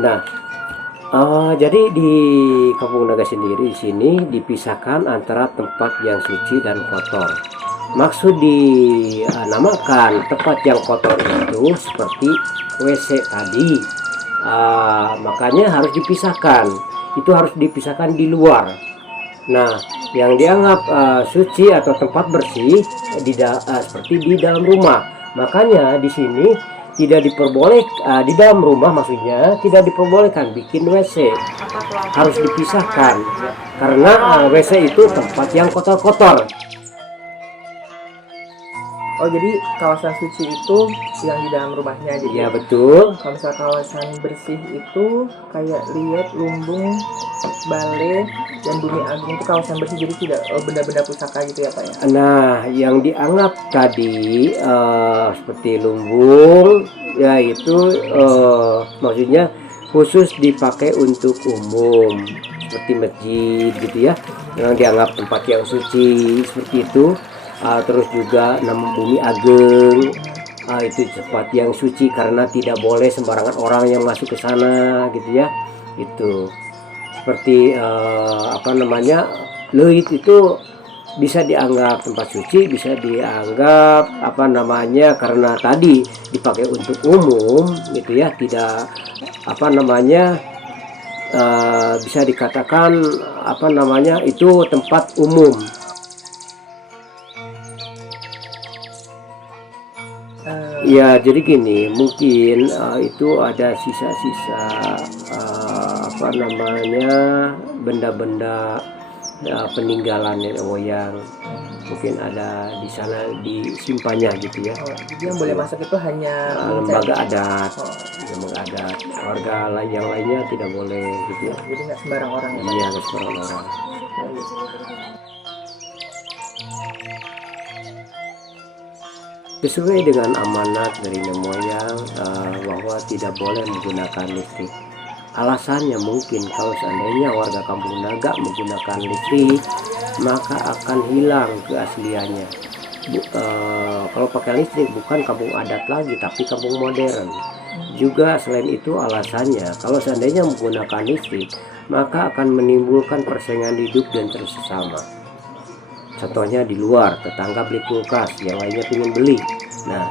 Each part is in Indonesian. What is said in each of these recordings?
Nah, jadi di Kampung Naga sendiri di sini dipisahkan antara tempat yang suci dan kotor. Maksud dinamakan tempat yang kotor itu seperti WC tadi. Makanya harus dipisahkan. Itu harus dipisahkan di luar. Nah, yang dianggap suci atau tempat bersih seperti di dalam rumah. Makanya di sini tidak diperbolehkan di dalam rumah, maksudnya tidak diperbolehkan bikin WC, harus dipisahkan karena WC itu tempat yang kotor-kotor. Oh, jadi kawasan suci itu yang di dalam rumahnya aja. Ya betul. Kalau misalnya kawasan bersih itu kayak lihat Lumbung, Bale, dan Bumi Agung itu kawasan bersih, jadi tidak benda-benda pusaka gitu ya Pak ya. Nah, yang dianggap tadi seperti lumbung, ya itu maksudnya khusus dipakai untuk umum, seperti masjid gitu ya, yang dianggap tempat yang suci seperti itu. Terus juga nama Bumi Ageng, itu tempat yang suci karena tidak boleh sembarangan orang yang masuk ke sana gitu ya. Itu seperti Leuit itu bisa dianggap tempat suci, bisa dianggap karena tadi dipakai untuk umum gitu ya, tidak bisa dikatakan itu tempat umum. Ya, jadi gini, mungkin itu ada sisa-sisa benda-benda peninggalan nenek moyang, mungkin ada di sana disimpannya gitu ya. Jadi yang boleh masuk itu hanya lembaga adat, warga yang lainnya tidak boleh gitu ya. Jadi nggak sembarang orang ya? Iya, nggak sembarang orang. Sesuai dengan amanat dari nenek moyang bahwa tidak boleh menggunakan listrik. Alasannya mungkin kalau seandainya warga Kampung Naga menggunakan listrik, maka akan hilang keasliannya. Kalau pakai listrik bukan kampung adat lagi, tapi kampung modern. Juga selain itu alasannya, kalau seandainya menggunakan listrik, maka akan menimbulkan persaingan hidup dan tersesama. Contohnya di luar, tetangga beli kulkas, yang lainnya ingin beli. Nah,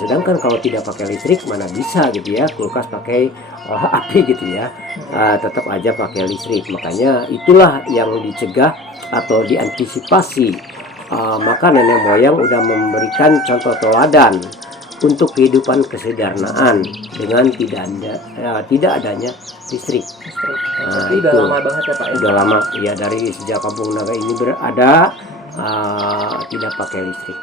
sedangkan kalau tidak pakai listrik, mana bisa gitu ya, kulkas pakai api gitu ya, tetap aja pakai listrik. Makanya itulah yang dicegah atau diantisipasi. Maka nenek moyang udah memberikan contoh teladan untuk kehidupan kesederhanaan dengan tidak adanya listrik. Udah lama banget ya Pak ya? Udah lama ya, dari sejak Kampung Naga ini berada tidak pakai listrik.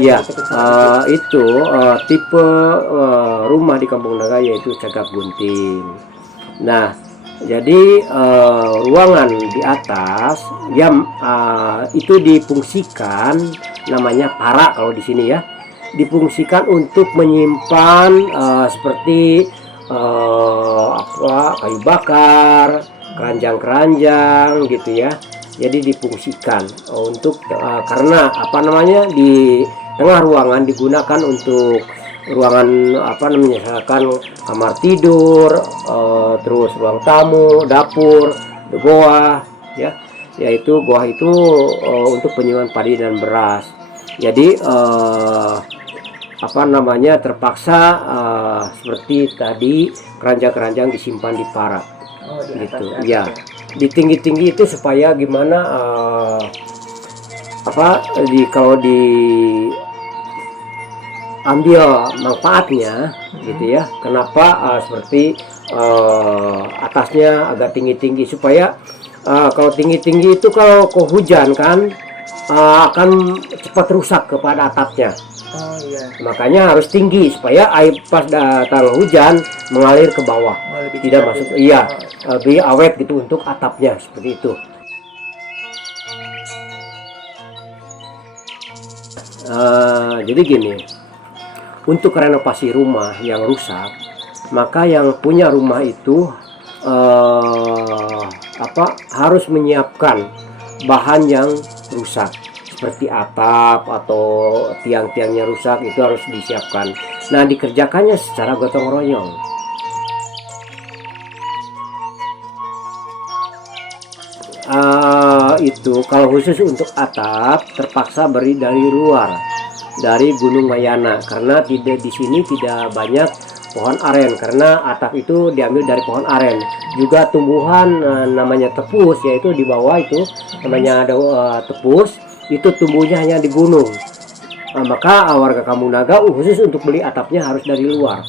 Ya, itu tipe rumah di Kampung Naga yaitu cagak gunting. Nah, jadi ruangan di atas yang itu difungsikan, namanya para kalau di sini ya, difungsikan untuk menyimpan seperti kayu bakar, keranjang-keranjang gitu ya. Jadi difungsikan untuk karena di tengah ruangan digunakan untuk ruangan misalkan kamar tidur, terus ruang tamu, dapur, goa ya, yaitu goa itu untuk penyimpan padi dan beras. Jadi terpaksa seperti tadi keranjang-keranjang disimpan di para gitu ya. Di tinggi-tinggi itu supaya gimana kalau diambil manfaatnya gitu ya. Kenapa seperti atasnya agak tinggi-tinggi supaya kalau tinggi-tinggi itu kalau hujan kan akan cepat rusak kepada atapnya. Makanya harus tinggi supaya air pas datang hujan mengalir ke bawah, tidak masuk. Iya, lebih awet gitu untuk atapnya seperti itu. Jadi gini, untuk renovasi rumah yang rusak, maka yang punya rumah itu harus menyiapkan bahan yang rusak seperti atap atau tiang-tiangnya rusak itu harus disiapkan. Nah, dikerjakannya secara gotong royong. Itu kalau khusus untuk atap terpaksa beri dari luar, dari Gunung Mayana, karena tidak di sini tidak banyak pohon aren, karena atap itu diambil dari pohon aren. Juga tumbuhan namanya tepus, yaitu di bawah itu namanya ada tepus, itu tumbuhnya hanya di gunung. Maka warga Kampung Naga khusus untuk beli atapnya harus dari luar.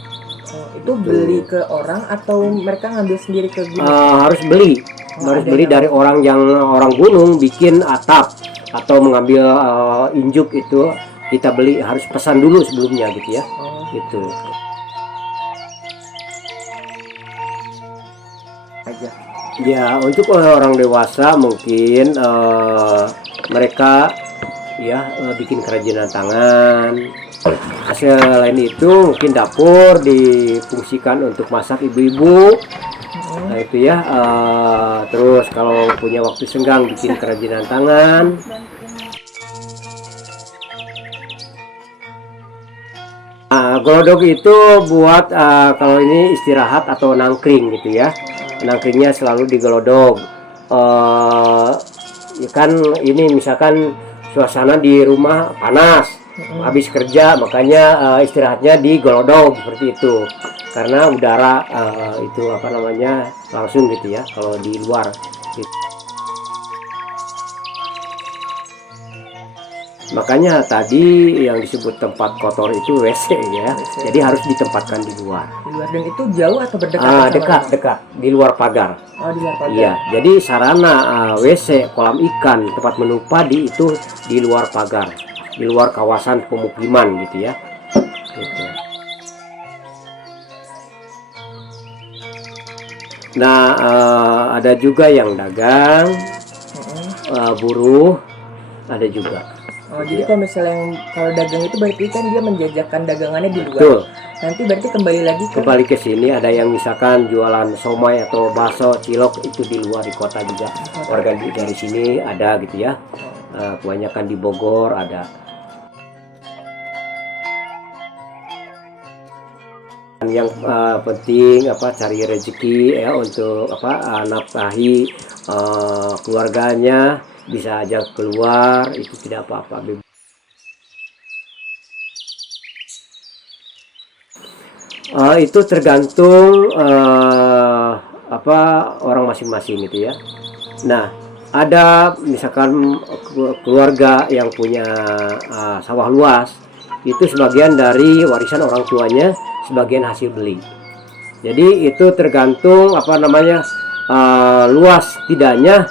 Itu beli ke orang atau mereka ngambil sendiri ke gunung? Harus beli. Harus beli dari orang gunung bikin atap atau mengambil injuk itu kita beli, harus pesan dulu sebelumnya gitu ya. Gitu. Aja. Ya, untuk orang dewasa mungkin mereka ya bikin kerajinan tangan. Selain itu mungkin dapur difungsikan untuk masak ibu-ibu. Nah itu ya, terus kalau punya waktu senggang bikin kerajinan tangan. Glodok itu buat kalau ini istirahat atau nangkring gitu ya. Nangkringnya selalu di glodok. Ya kan ini misalkan suasana di rumah panas, habis kerja, makanya istirahatnya di glodok seperti itu. Karena udara itu apa namanya langsung gitu ya kalau di luar gitu. Makanya tadi yang disebut tempat kotor itu WC ya, jadi harus ditempatkan di luar. Di luar, dan itu jauh atau berdekatan? Dekat di luar pagar. Oh, di luar pagar. Iya, jadi sarana WC, kolam ikan, tempat menu padi itu di luar pagar, di luar kawasan pemukiman gitu ya. Gitu. Nah, ada juga yang dagang, buruh, ada juga. Oh, jadi kalau misalnya kalau dagang itu berarti kan dia menjajakan dagangannya di luar. Betul. Nanti berarti kembali ke sini. Ada yang misalkan jualan somai atau bakso, cilok itu di luar, di kota juga. Warga dari sini ada gitu ya. Kebanyakan di Bogor ada. Yang penting cari rezeki ya untuk nafkahi keluarganya, bisa aja keluar, itu tidak apa-apa. Itu tergantung orang masing-masing gitu ya. Nah, ada misalkan keluarga yang punya sawah luas, itu sebagian dari warisan orang tuanya, sebagian hasil beli. Jadi itu tergantung luas tidaknya,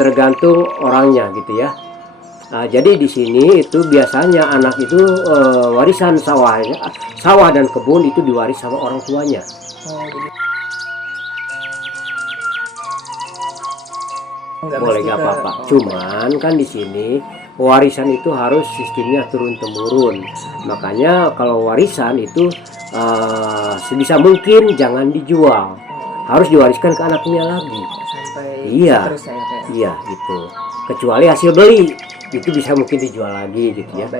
tergantung orangnya gitu ya. Jadi di sini itu biasanya anak itu warisan sawah dan kebun itu diwaris sama orang tuanya. Boleh nggak apa-apa. Cuman kan di sini warisan itu harus sistemnya turun temurun. Makanya kalau warisan itu sebisa mungkin jangan dijual, harus diwariskan ke anaknya lagi. Iya, iya gitu. Kecuali hasil beli itu bisa mungkin dijual lagi gitu ya.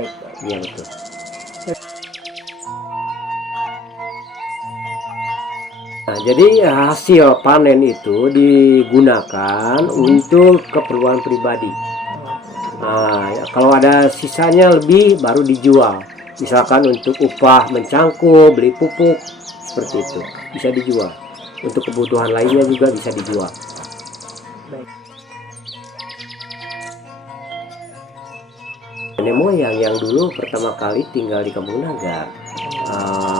Iya betul. Nah, jadi hasil panen itu digunakan untuk keperluan pribadi. Nah, kalau ada sisanya lebih baru dijual. Misalkan untuk upah mencangkup, beli pupuk, seperti itu bisa dijual. Untuk kebutuhan lainnya juga bisa dijual. Nenek moyang yang dulu pertama kali tinggal di Kampung Naga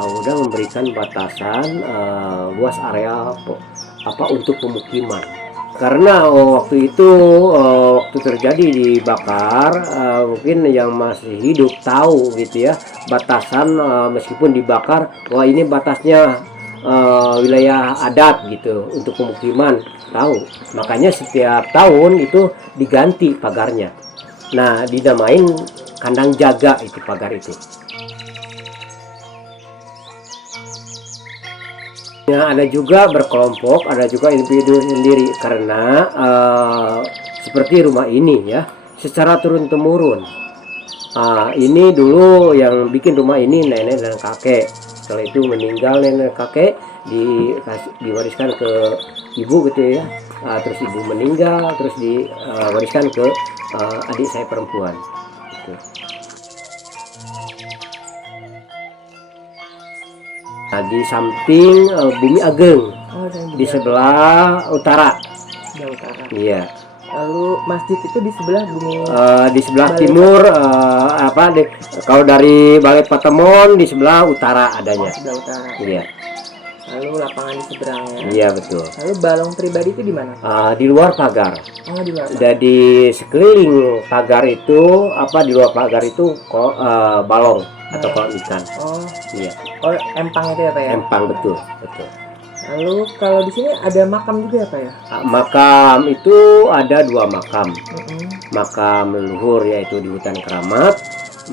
udah memberikan batasan luas area untuk pemukiman. Karena waktu itu waktu terjadi dibakar, mungkin yang masih hidup tahu gitu ya batasan, meskipun dibakar, wah ini batasnya wilayah adat gitu untuk pemukiman, tahu. Makanya setiap tahun itu diganti pagarnya. Nah, dinamain kandang jaga itu pagar itu. Ya, ada juga berkelompok, ada juga individu sendiri, karena seperti rumah ini ya, secara turun-temurun. Ini dulu yang bikin rumah ini nenek dan kakek. Setelah itu meninggal nenek kakek, diwariskan ke ibu gitu ya. Terus ibu meninggal, terus diwariskan ke adik saya perempuan. Gitu. Nah, di samping Bumi Ageng, di sebelah utara. Iya. Lalu masjid itu di sebelah Bumi. Di sebelah Balai timur, kalau dari Balai Patemon di sebelah utara adanya. Sebelah utara. Iya. Lalu lapangan di seberangnya. Iya betul. Lalu balong pribadi itu di mana? Di luar pagar. Di luar. Jadi sekeliling pagar itu, di luar pagar itu balong atau kolam ikan. Iya. Empang itu ya Pak ya? Empang, betul. Lalu kalau di sini ada makam juga ya Pak ya? Makam itu ada 2 makam. Makam leluhur yaitu di hutan keramat,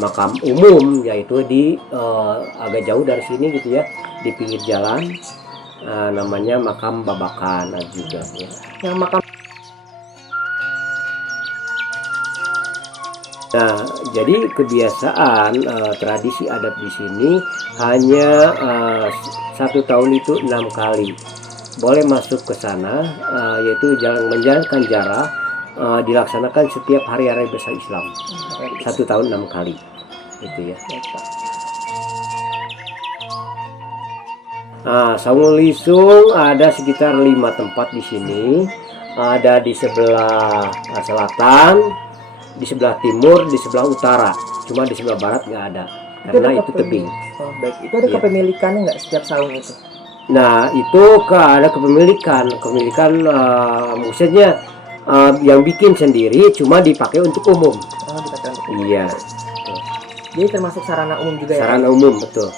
makam umum yaitu di agak jauh dari sini gitu ya, di pinggir jalan, namanya makam Babakan juga ya. Yang makam. Nah, jadi kebiasaan tradisi adat di sini hanya 1 tahun itu 6 kali boleh masuk ke sana, yaitu menjalankan jarak dilaksanakan setiap hari-hari besar Islam. 1 tahun 6 kali itu ya. Saung Lisung ada sekitar 5 tempat di sini. Ada di sebelah selatan, di sebelah timur, di sebelah utara. Cuma di sebelah barat nggak ada, karena itu tebing. Baik. Itu ada kepemilikannya nggak setiap saung itu? Nah, itu ada kepemilikan maksudnya yang bikin sendiri, cuma dipakai untuk umum. Dipakai untuk umum. Iya. Jadi termasuk sarana umum juga ya? Sarana umum, betul.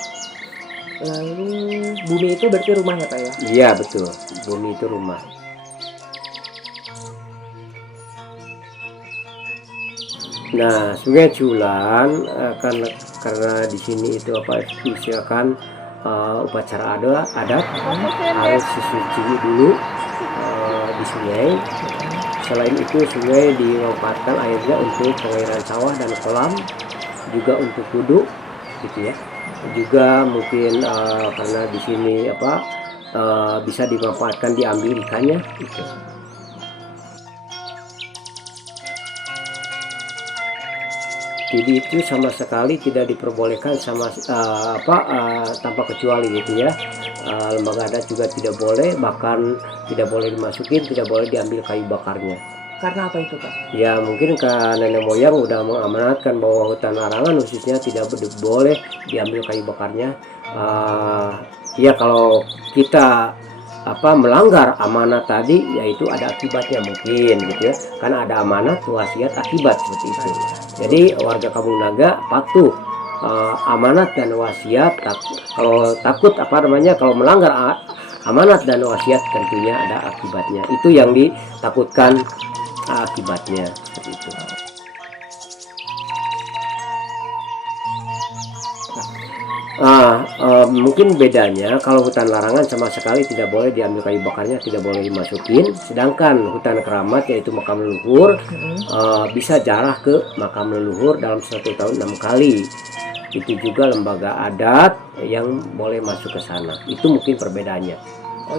Lalu bumi itu berarti rumahnya Pak ya? Iya betul, bumi itu rumah. Nah, Sungai Culan karena di sini itu misalkan upacara adat harus disuci dulu di sungai. Selain itu sungai dimanfaatkan airnya untuk pengairan sawah dan kolam, juga untuk wudhu gitu ya. Juga mungkin karena di sini bisa dimanfaatkan diambil ikannya gitu. Jadi itu sama sekali tidak diperbolehkan tanpa kecuali gitu ya. Lembaga adat juga tidak boleh, bahkan tidak boleh dimasukin, tidak boleh diambil kayu bakarnya. Karena apa itu Pak? Ya mungkin karena nenek moyang udah mengamanatkan bahwa hutan larangan khususnya tidak boleh diambil kayu bakarnya. Ya kalau kita melanggar amanat tadi, yaitu ada akibatnya mungkin gitu ya, karena ada amanat, wasiat, akibat seperti itu. Jadi warga Kampung Naga patuh amanat dan wasiat. Kalau kalau melanggar amanat dan wasiat tentunya ada akibatnya. Itu yang ditakutkan, akibatnya seperti itu. Mungkin bedanya kalau hutan larangan sama sekali tidak boleh diambil kayu bakarnya, tidak boleh dimasukin. Sedangkan hutan keramat yaitu makam leluhur bisa jarah ke makam leluhur dalam 1 tahun 6 kali. Itu juga lembaga adat yang boleh masuk ke sana. Itu mungkin perbedaannya.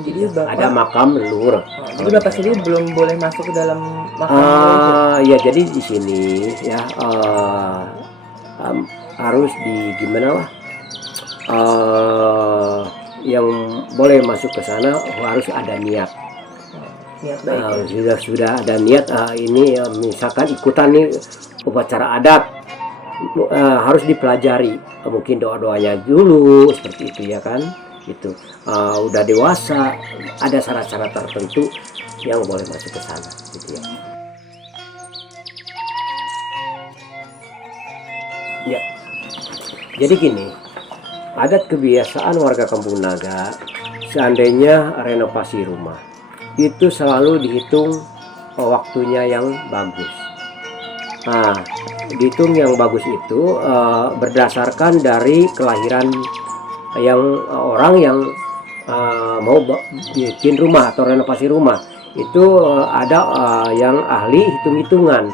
Jadi Bapak, ada makam leluhur. Jadi Bapak sendiri belum boleh masuk ke dalam makam leluhur? Ya jadi di sini ya harus gimana lah. Yang boleh masuk ke sana harus ada niat. Sudah ada niat. Ini misalkan ikutan nih upacara adat, harus dipelajari. Mungkin doa-doanya dulu seperti itu ya kan. Itu udah dewasa, ada syarat-syarat tertentu yang boleh masuk ke sana gitu ya. Ya. Jadi gini, adat kebiasaan warga Kampung Naga, seandainya renovasi rumah itu selalu dihitung waktunya yang bagus. Dihitung yang bagus itu berdasarkan dari kelahiran orang yang mau bikin rumah atau renovasi rumah. Itu ada yang ahli hitung-hitungan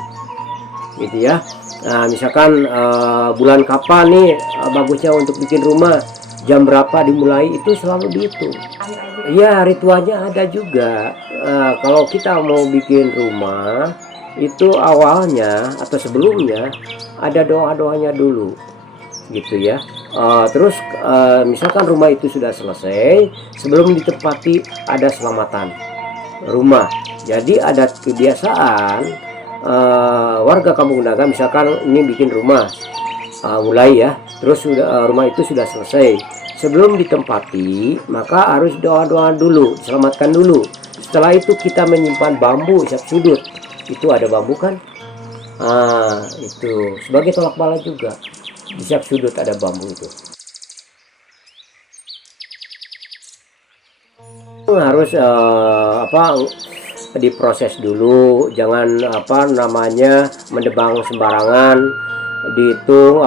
gitu ya. Nah, misalkan bulan kapan nih bagusnya untuk bikin rumah, jam berapa dimulai, itu selalu dihitung. Iya, ritualnya ada juga. Kalau kita mau bikin rumah, itu awalnya atau sebelumnya ada doa-doanya dulu, gitu ya. Terus misalkan rumah itu sudah selesai, sebelum ditempati ada selamatan rumah. Jadi ada kebiasaan warga Kampung Naga, misalkan ini bikin rumah, mulai ya, terus rumah itu sudah selesai, sebelum ditempati maka harus doa-doa dulu, selamatkan dulu. Setelah itu kita menyimpan bambu setiap sudut, itu ada bambu kan, itu sebagai tolak bala juga, di setiap sudut ada bambu itu. Harus diproses dulu, jangan mendebang sembarangan, dihitung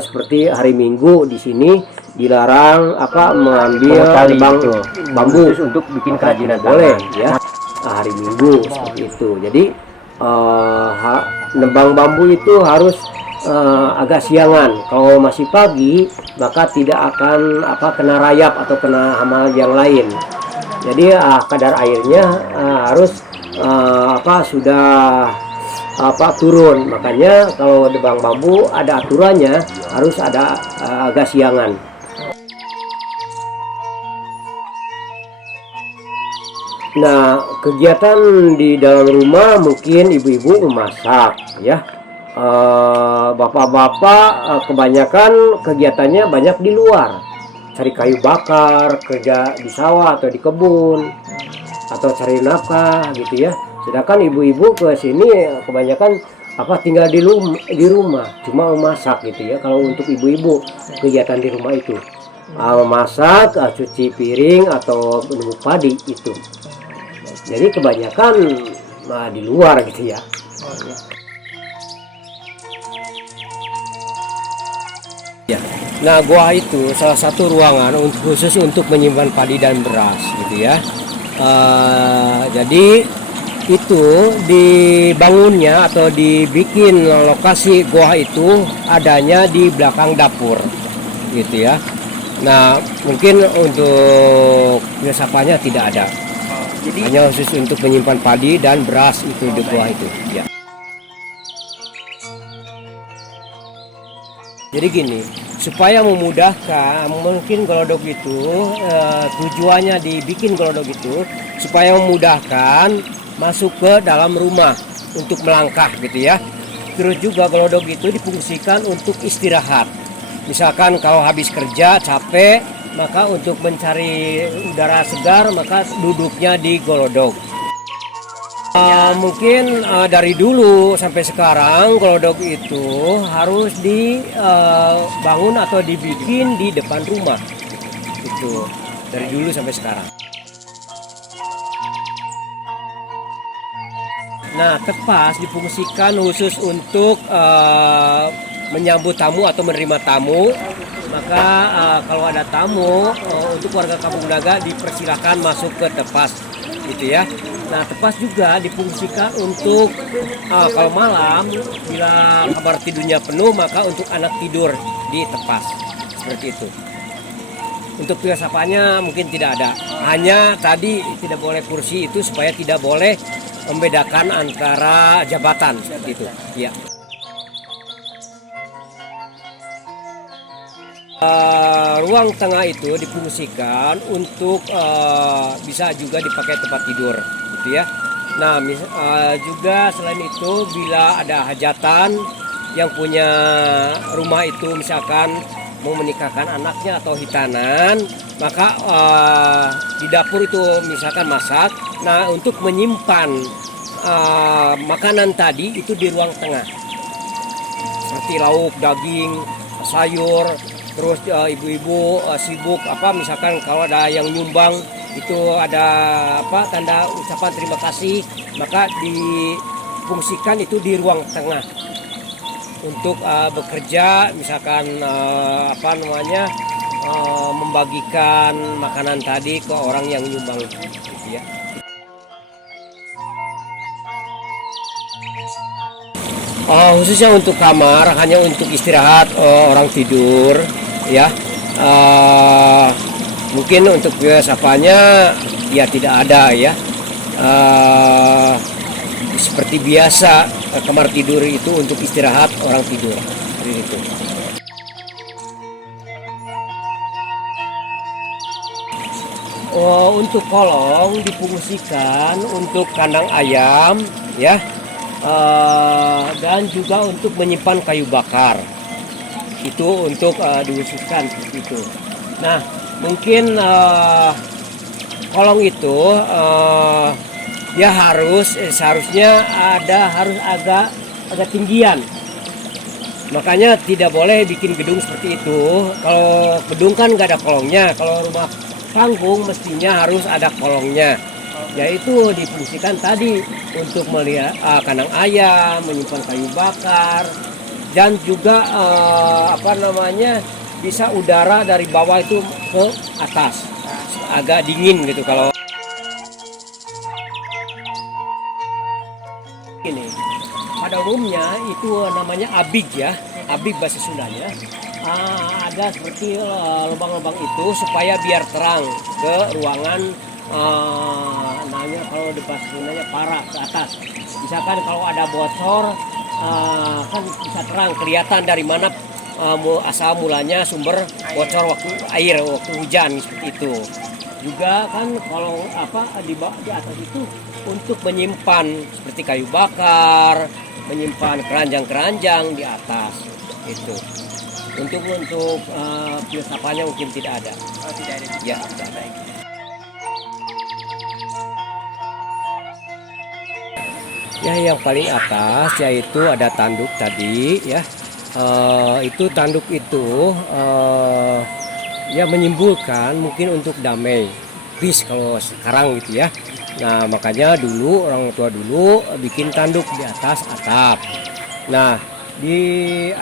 seperti hari Minggu di sini dilarang mengambil tebang bambu untuk bikin kerajinan boleh ya, hari Minggu seperti itu. Jadi nebang bambu itu harus agak siangan. Kalau masih pagi maka tidak akan kena rayap atau kena hama yang lain. Jadi kadar airnya harus sudah turun. Makanya kalau nebang bambu ada aturannya, harus ada agak siangan. Nah, kegiatan di dalam rumah mungkin ibu-ibu memasak ya. Bapak-bapak kebanyakan kegiatannya banyak di luar, cari kayu bakar, kerja di sawah atau di kebun, atau cari nafkah gitu ya. Sedangkan ibu-ibu ke sini kebanyakan tinggal di rumah, cuma memasak gitu ya. Kalau untuk ibu-ibu kegiatan di rumah itu memasak, cuci piring atau menumbuk padi itu. Jadi kebanyakan di luar gitu ya. Nah, gua itu salah satu ruangan khusus untuk menyimpan padi dan beras gitu ya. Jadi itu dibangunnya atau dibikin lokasi gua itu adanya di belakang dapur gitu ya. Nah, mungkin untuk resapannya tidak ada. Jadi hanya khusus untuk menyimpan padi dan beras itu di gua itu ya. Jadi gini, supaya memudahkan, mungkin gelodok itu tujuannya dibikin gelodok itu supaya memudahkan masuk ke dalam rumah untuk melangkah gitu ya. Terus juga gelodok itu difungsikan untuk istirahat. Misalkan kalau habis kerja capek, maka untuk mencari udara segar maka duduknya di gelodok. Mungkin dari dulu sampai sekarang gelodok itu harus dibangun atau dibikin di depan rumah. Itu dari dulu sampai sekarang. Nah, tepas difungsikan khusus untuk menyambut tamu atau menerima tamu. Maka kalau ada tamu untuk warga Kampung Naga dipersilakan masuk ke tepas gitu ya. Nah, tepas juga difungsikan untuk kalau malam bila kamar tidurnya penuh maka untuk anak tidur di tepas seperti itu. Untuk filsafatnya mungkin tidak ada. Hanya tadi tidak boleh kursi itu supaya tidak boleh membedakan antara jabatan seperti itu. Ya. Ruang tengah itu difungsikan untuk bisa juga dipakai tempat tidur gitu ya. Nah, juga selain itu bila ada hajatan yang punya rumah itu misalkan mau menikahkan anaknya atau hitanan, maka di dapur itu misalkan masak. Nah, untuk menyimpan makanan tadi itu di ruang tengah seperti lauk, daging, sayur. Terus ibu-ibu sibuk misalkan kalau ada yang nyumbang itu ada tanda ucapan terima kasih, maka difungsikan itu di ruang tengah untuk bekerja misalkan membagikan makanan tadi ke orang yang nyumbang gitu ya. Khususnya untuk kamar hanya untuk istirahat orang tidur ya. Mungkin untuk biaya sapanya ya tidak ada ya. Seperti biasa kamar tidur itu untuk istirahat orang tidur seperti itu. Untuk kolong difungsikan untuk kandang ayam ya, dan juga untuk menyimpan kayu bakar itu untuk diwujudkan seperti itu. Nah mungkin kolong itu dia seharusnya harus agak tinggian, makanya tidak boleh bikin gedung seperti itu. Kalau gedung kan nggak ada kolongnya, kalau rumah panggung mestinya harus ada kolongnya, yaitu difungsikan tadi untuk melihat kandang ayam, menyimpan kayu bakar, dan juga bisa udara dari bawah itu ke atas agak dingin gitu. Kalau ini pada umumnya itu namanya abig ya, abig bahasa Sundanya. Ada seperti lubang-lubang itu supaya biar terang ke ruangan, namanya kalau di bahasa Sundanya para ke atas. Misalkan kalau ada bocor kan bisa terang kelihatan dari mana asal mulanya sumber bocor waktu hujan seperti itu. Juga kan kalau di atas itu untuk menyimpan seperti kayu bakar, menyimpan keranjang-keranjang di atas itu. Untuk filsafatnya mungkin tidak ada. Tidak ada. Ya, tidak ada. Ya, yang paling atas yaitu ada tanduk tadi ya. Itu tanduk itu ya menyimpulkan mungkin untuk damai, peace kalau sekarang gitu ya. Nah makanya dulu orang tua dulu bikin tanduk di atas atap. Nah di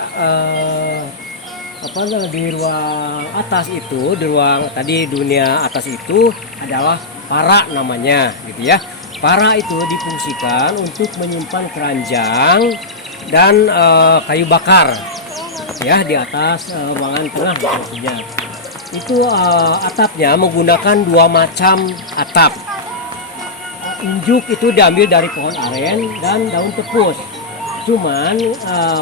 di ruang atas itu, di ruang tadi dunia atas itu adalah para namanya gitu ya. Para itu difungsikan untuk menyimpan keranjang dan kayu bakar ya di atas ruangan tengah maksudnya. Itu atapnya menggunakan dua macam atap. Injuk itu diambil dari pohon aren dan daun tepus. Cuman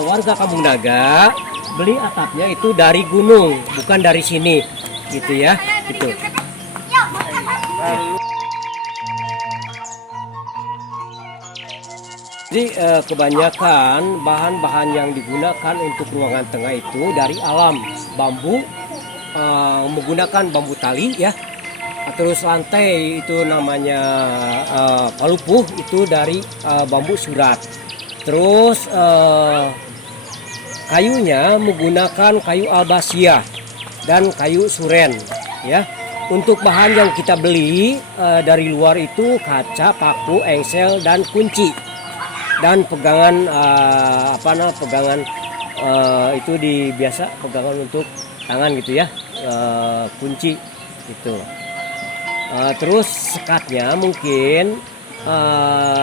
warga Kampung Naga beli atapnya itu dari gunung, bukan dari sini, gitu ya, gitu. Jadi kebanyakan bahan-bahan yang digunakan untuk ruangan tengah itu dari alam, bambu, menggunakan bambu tali ya. Terus lantai itu namanya palupuh itu dari bambu surat. Terus kayunya menggunakan kayu albasia dan kayu suren ya. Untuk bahan yang kita beli dari luar itu kaca, paku, engsel dan kunci. Dan pegangan pegangan itu biasa pegangan untuk tangan gitu ya, kunci itu. Terus sekatnya mungkin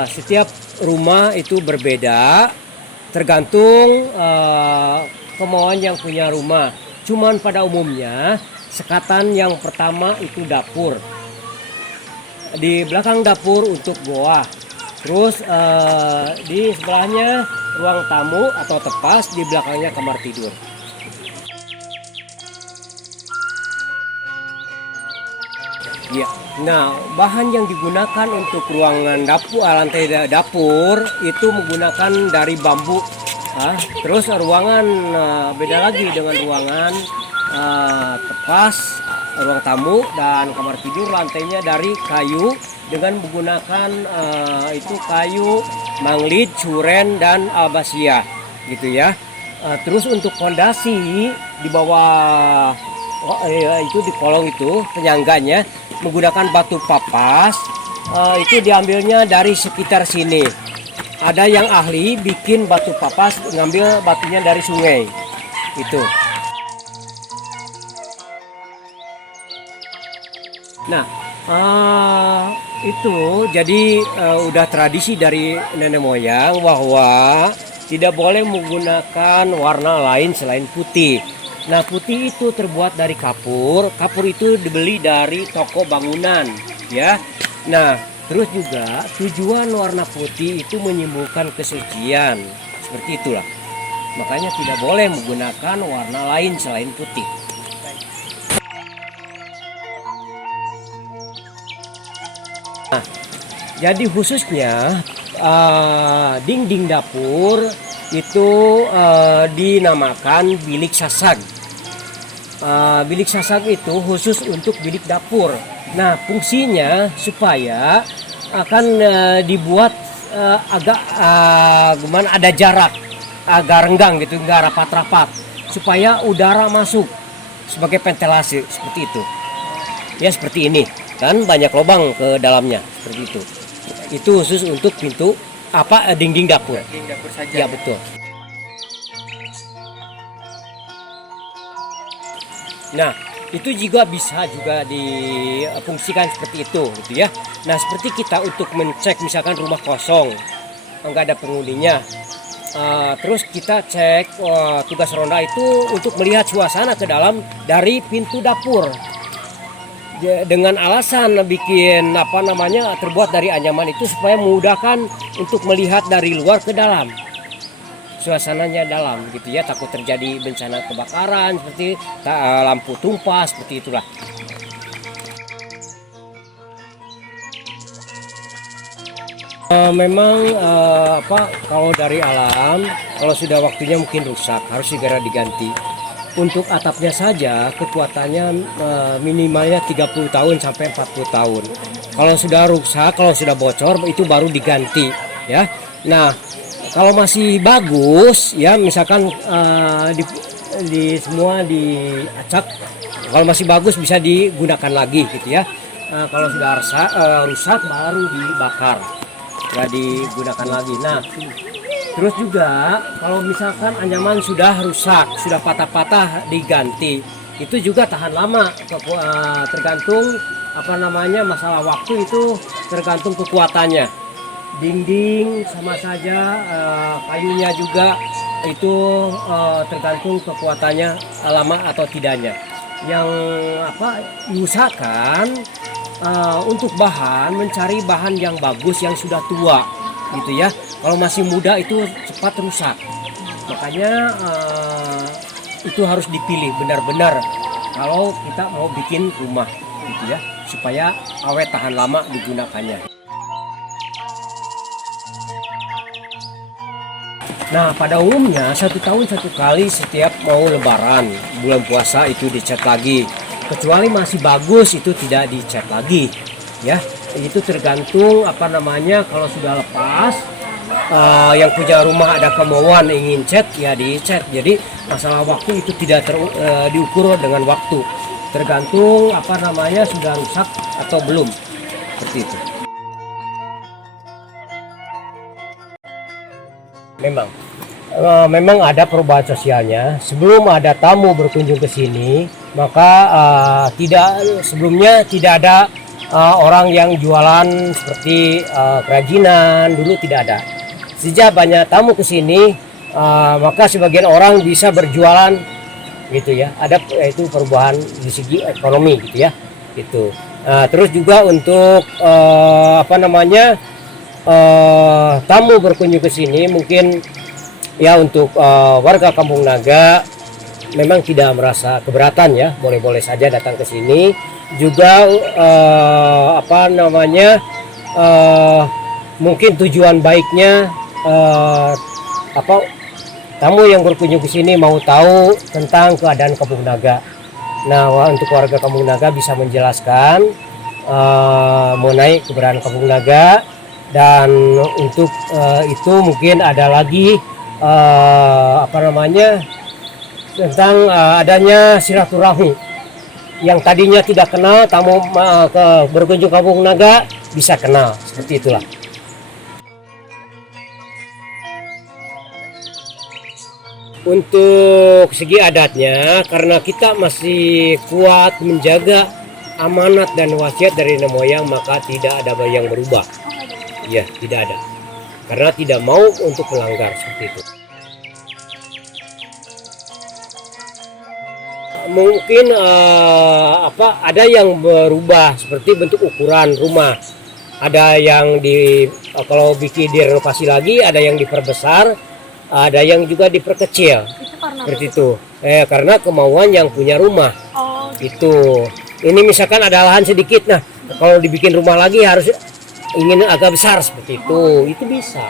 setiap rumah itu berbeda tergantung kemauan yang punya rumah. Cuman pada umumnya sekatan yang pertama itu dapur, di belakang dapur untuk goa, terus di sebelahnya ruang tamu atau tepas, di belakangnya kamar tidur. Ya, nah bahan yang digunakan untuk ruangan dapur, lantai dapur itu menggunakan dari bambu. Terus ruangan beda lagi dengan ruangan tepas, ruang tamu dan kamar tidur lantainya dari kayu dengan menggunakan itu kayu manglid, suren dan albasia gitu ya. Terus untuk fondasi di bawah itu di kolong itu penyangganya menggunakan batu papas, itu diambilnya dari sekitar sini. Ada yang ahli bikin batu papas ngambil batunya dari sungai itu. Nah itu jadi udah tradisi dari nenek moyang bahwa tidak boleh menggunakan warna lain selain putih. Nah, putih itu terbuat dari kapur. Kapur itu dibeli dari toko bangunan, ya. Nah, terus juga tujuan warna putih itu menyembuhkan kesucian. Seperti itulah. Makanya tidak boleh menggunakan warna lain selain putih. Nah, jadi khususnya dinding dapur itu dinamakan bilik sasag. Bilik sasag itu khusus untuk bilik dapur. Nah, fungsinya supaya akan dibuat agak gimana, ada jarak, agak renggang gitu, nggak rapat-rapat, supaya udara masuk sebagai ventilasi, seperti itu. Ya, seperti ini. Kan banyak lubang ke dalamnya, seperti itu. Itu khusus untuk pintu dinding dapur. Dinding dapur saja. Ya, betul. Nah, itu juga bisa juga difungsikan seperti itu, gitu ya. Nah, seperti kita untuk mencek misalkan rumah kosong, nggak ada penghuninya. Terus kita cek tugas ronda itu untuk melihat suasana ke dalam dari pintu dapur. Dengan alasan bikin terbuat dari anyaman itu supaya memudahkan untuk melihat dari luar ke dalam, suasananya dalam, gitu ya, takut terjadi bencana kebakaran seperti lampu tumpah, seperti itulah. Memang kalau dari alam, kalau sudah waktunya mungkin rusak, harus segera diganti. Untuk atapnya saja kekuatannya minimalnya 30 tahun sampai 40 tahun. Kalau sudah rusak, kalau sudah bocor itu baru diganti, ya. Nah, kalau masih bagus, ya, misalkan semua diacak, kalau masih bagus bisa digunakan lagi, gitu ya. Kalau sudah rusak baru dibakar, ya, digunakan lagi. Nah, terus juga kalau misalkan anyaman sudah rusak, sudah patah-patah, diganti, itu juga tahan lama. Tergantung masalah waktu itu tergantung kekuatannya. Dinding sama saja, kayunya juga itu tergantung kekuatannya lama atau tidaknya. Yang diusahakan untuk bahan, mencari bahan yang bagus yang sudah tua, gitu ya. Kalau masih muda itu cepat rusak. Makanya itu harus dipilih benar-benar kalau kita mau bikin rumah, gitu ya, supaya awet tahan lama digunakannya. Nah, pada umumnya 1 tahun 1 kali setiap mau lebaran, bulan puasa itu dicat lagi. Kecuali masih bagus itu tidak dicat lagi, ya. Itu tergantung kalau sudah lepas. Yang punya rumah ada kemauan ingin cat, ya dicat. Jadi masalah waktu itu tidak diukur dengan waktu, tergantung sudah rusak atau belum, seperti itu. Memang ada perubahan sosialnya. Sebelum ada tamu berkunjung ke sini, maka sebelumnya tidak ada orang yang jualan seperti kerajinan, dulu tidak ada. Sejak banyak tamu ke sini, maka sebagian orang bisa berjualan, gitu ya. Ada itu perubahan di segi ekonomi, gitu ya. Gitu. Terus juga untuk tamu berkunjung ke sini, mungkin ya untuk warga Kampung Naga memang tidak merasa keberatan, ya, boleh-boleh saja datang ke sini. Juga mungkin tujuan baiknya tamu yang berkunjung ke sini mau tahu tentang keadaan Kampung Naga. Nah, untuk warga Kampung Naga bisa menjelaskan mengenai keberadaan Kampung Naga, dan untuk itu mungkin ada lagi tentang adanya silaturahmi yang tadinya tidak kenal, tamu berkunjung Kampung Naga bisa kenal, seperti itulah. Untuk segi adatnya, karena kita masih kuat menjaga amanat dan wasiat dari nenek moyang, maka tidak ada yang berubah. Ya, tidak ada. Karena tidak mau untuk melanggar, seperti itu. mungkin ada yang berubah seperti bentuk ukuran rumah. Ada yang kalau bikin direnovasi lagi, ada yang diperbesar, ada yang juga diperkecil. Itu karena Seperti itu. Karena kemauan yang punya rumah. Oh, Itu. Ini misalkan ada lahan sedikit, nah kalau dibikin rumah lagi harus ingin agak besar seperti itu. Itu bisa.